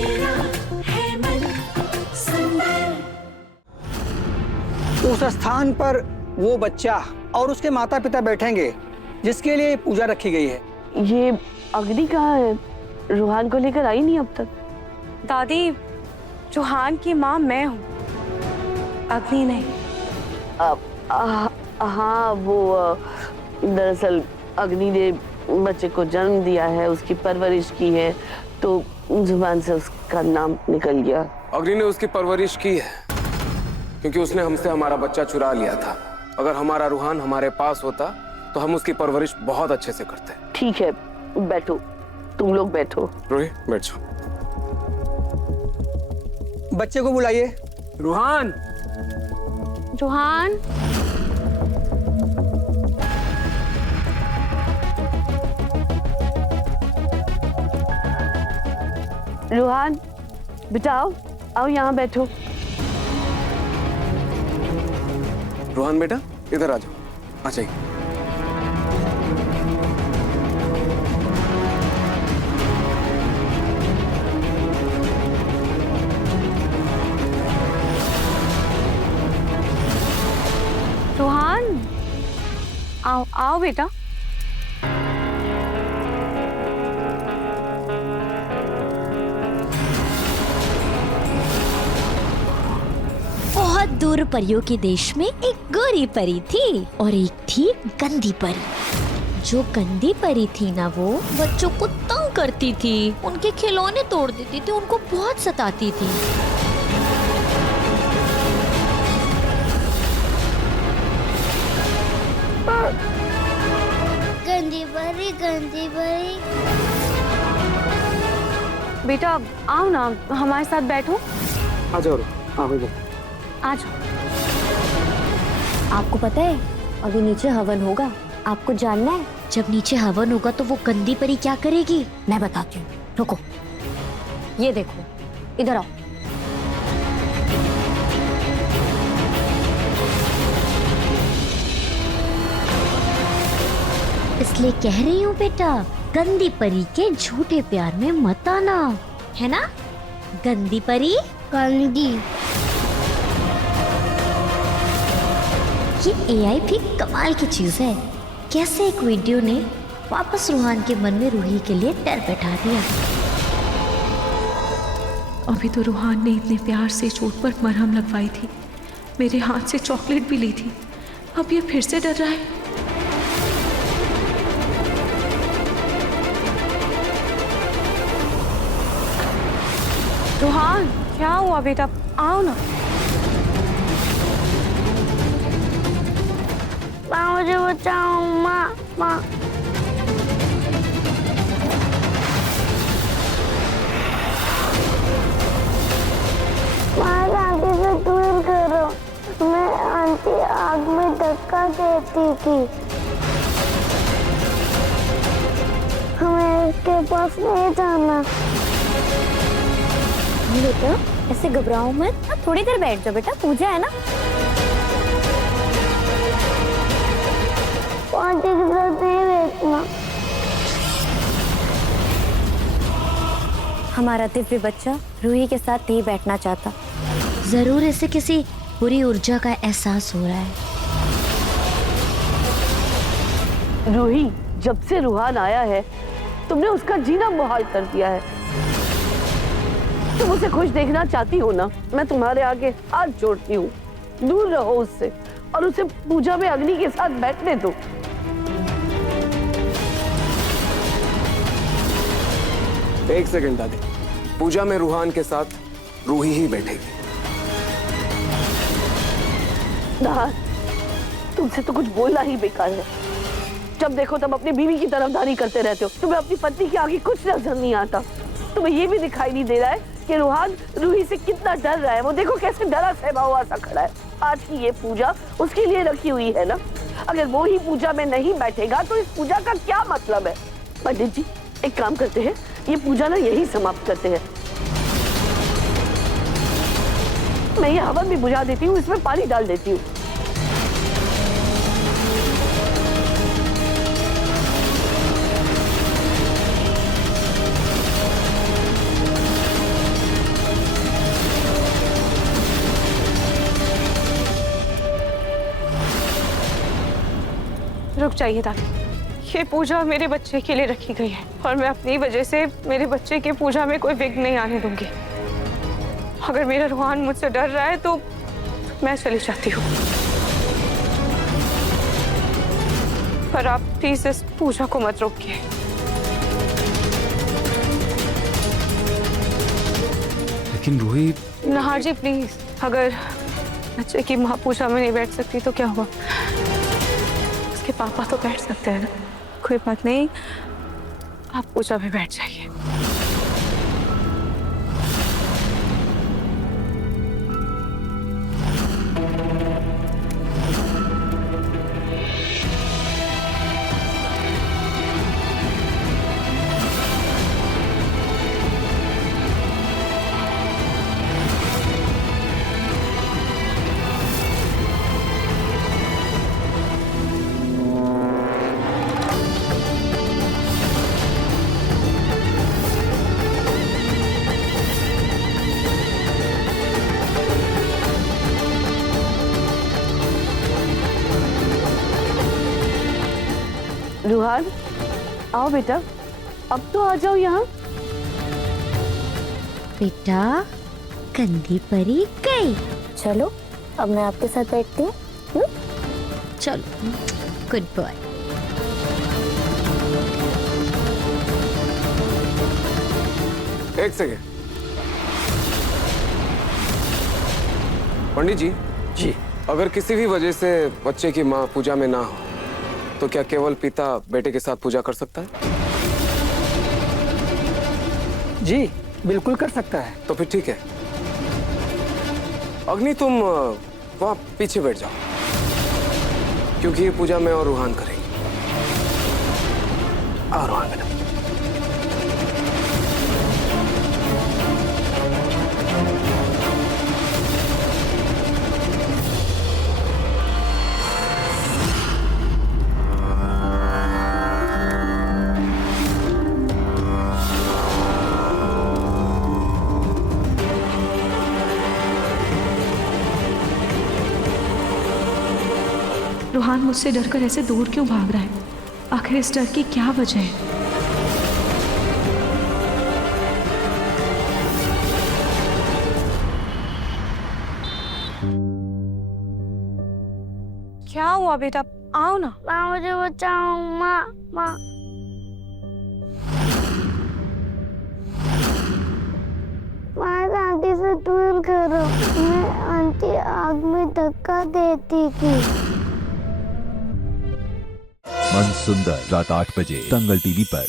मेरा है मन सुंदर। उस स्थान पर वो बच्चा और उसके माता पिता बैठेंगे जिसके लिए पूजा रखी गई है। ये अग्नि कहाँ है? रूहान को लेकर आई नहीं अब तक। दादी, रूहान की माँ मैं हूँ, अग्नि नहीं। हाँ, वो दरअसल अग्नि ने बच्चे को जन्म दिया है, उसकी परवरिश की है, तो जुबान से उसका नाम निकल गया। अग्नि ने उसकी परवरिश की है क्योंकि उसने हमसे हमारा बच्चा चुरा लिया था। अगर हमारा रूहान हमारे पास होता तो हम उसकी परवरिश बहुत अच्छे से करते। ठीक है, बैठो, तुम लोग बैठो। रूही, बैठ जाओ। बच्चे को बुलाइए। रूहान, रूहान, रूहान बेटा आओ यहाँ बैठो। रूहान बेटा इधर आ जाओ, आ जाइए। रूहान, आओ आओ बेटा। बहुत दूर परियों के देश में एक गोरी परी थी और एक थी गंदी परी। जो गंदी परी थी ना, वो बच्चों को तंग करती थी, उनके खिलौने तोड़ देती थी, उनको बहुत सताती थी। गंदी परी, गंदी परी। बेटा आओ ना, हमारे साथ बैठो। आ जाओ, आ जाओ। आ जाओ। आपको पता है अभी नीचे हवन होगा, आपको जानना है? जब नीचे हवन होगा तो वो गंदी परी क्या करेगी, मैं बताती हूँ। रुको, ये देखो, इधर आओ। इसलिए कह रही हूँ बेटा, गंदी परी के झूठे प्यार में मत आना, है ना? गंदी परी, गंदी। ये एआई भी कमाल की चीज है। कैसे एक वीडियो ने वापस रूहान के मन में रूही के लिए डर बैठा दिया। अभी तो रूहान ने इतने प्यार से चोट पर मरहम लगवाई थी, मेरे हाथ से चॉकलेट भी ली थी, अब ये फिर से डर रहा है। रूहान, क्या हुआ बेटा? आओ ना। माँ मुझे बचाओ, माँ, माँ। माँ आंटी से दूर करो, मैं आंटी आग में धक्का देती थी। हमें इसके पास नहीं जाना। बेटा ऐसे घबराओ मत, थोड़ी देर बैठ जाओ बेटा, पूजा है ना। आंटी के साथ नहीं बैठना। हमारा दिव्य बच्चा रूही के साथ नहीं बैठना चाहता। जरूर इसे किसी बुरी ऊर्जा का एहसास हो रहा है। रूही, जब से रूहान आया है तुमने उसका जीना मुहाल कर दिया है। तुम उसे खुश देखना चाहती हो ना, मैं तुम्हारे आगे हाथ जोड़ती हूँ, दूर रहो उससे और उसे पूजा में अग्नि के साथ बैठने दो। एक सेकंड दादी, पूजा में रूहान के साथ रूही ही बैठेगी। दार, तुमसे तो कुछ बोलना ही बेकार है। जब देखो तब अपनी बीवी की तरफदारी करते रहते हो। तुम्हें अपनी पत्नी के आगे कुछ नजर नहीं आता। तुम्हें ये भी दिखाई नहीं दे रहा है कि रूहान रूही से कितना डर रहा है। वो देखो कैसे डरा सहमा हुआ सा खड़ा है। आज की ये पूजा उसके लिए रखी हुई है ना। अगर वो ही पूजा में नहीं बैठेगा तो इस पूजा का क्या मतलब है? पंडित जी, एक काम करते हैं, ये पूजा ना यही समाप्त करते हैं। मैं ये हवन भी बुझा देती हूँ, इसमें पानी डाल देती हूँ। रुक जाइए दादी, ये पूजा मेरे बच्चे के लिए रखी गई है और मैं अपनी वजह से मेरे बच्चे की पूजा में कोई विघ्न नहीं आने दूंगी। अगर मेरा रूहान मुझसे डर रहा है तो मैं चली जाती हूँ, पर आप प्लीज इस पूजा को मत रोकिए। लेकिन रूही, नहार जी प्लीज, अगर बच्चे की माँ पूजा में नहीं बैठ सकती तो क्या हुआ, उसके पापा तो बैठ सकते हैं ना, कोई बात नहीं, आप पूजा में बैठ जाइए। रूहान, आओ बेटा, अब तो आ जाओ यहाँ। बेटा कंदी परी गई। चलो अब मैं आपके साथ बैठती हूँ। चलो, गुड बॉय। एक सेकेंड। पंडित जी, जी अगर किसी भी वजह से बच्चे की माँ पूजा में ना हो तो क्या केवल पिता बेटे के साथ पूजा कर सकता है? जी बिल्कुल कर सकता है। तो फिर ठीक है। अग्नि, तुम वहां पीछे बैठ जाओ, क्योंकि ये पूजा मैं और रूहान करेंगे। और रूहान बेटा, रूहान मुझसे डरकर ऐसे दूर क्यों भाग रहा है? आखिर इस डर की क्या वजह है? क्या हुआ बेटा, आओ ना। माँ मुझे बचाओ, माँ माँ। माँ आंटी से दूर करो, मैं आंटी आग में धक्का देती थी। मन सुंदर रात 8 बजे दंगल टीवी पर।